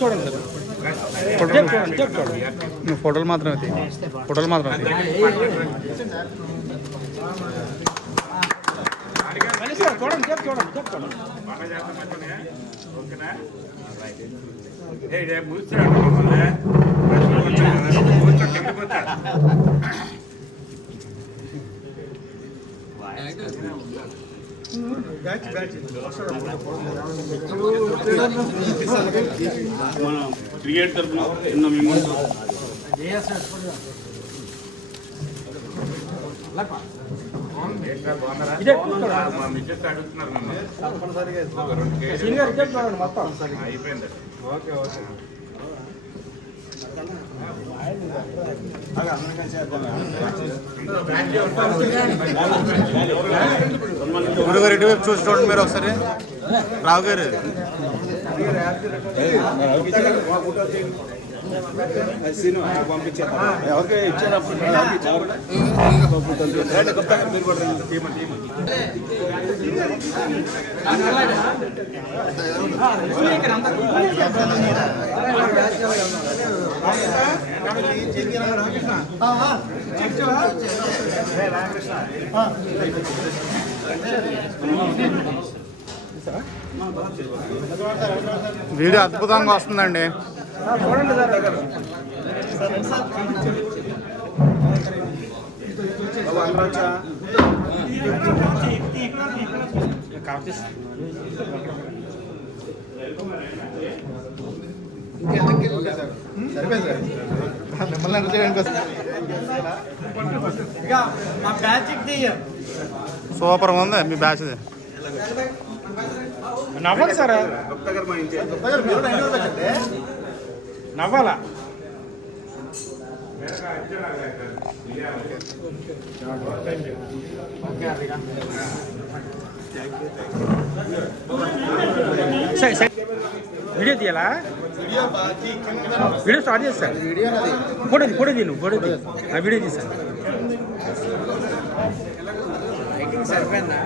చూడండి ఫోటోలు మాత్రమే ఫోటోలు మాత్రమే చూడండి చూడండి మనం క్రికెట్ తరఫున ఎన్నో అమౌంట్ అయిపోయింది. గురుగారు ఇటువైపు చూసి చూడండి మీరు ఒకసారి. రావు గారు ఎవరికి ఇచ్చారు వీడియో అద్భుతంగా వస్తుందండి. సూపర్ ఉంది మీ బ్యాచ్. నవ్వండి సార్, నవ్వాలా? వీడియో తీయాలా? వీడియో స్టార్ట్ చేస్తాను. ఫోటో తీను వీడియో తీస్తాను. సరిపోయిందా?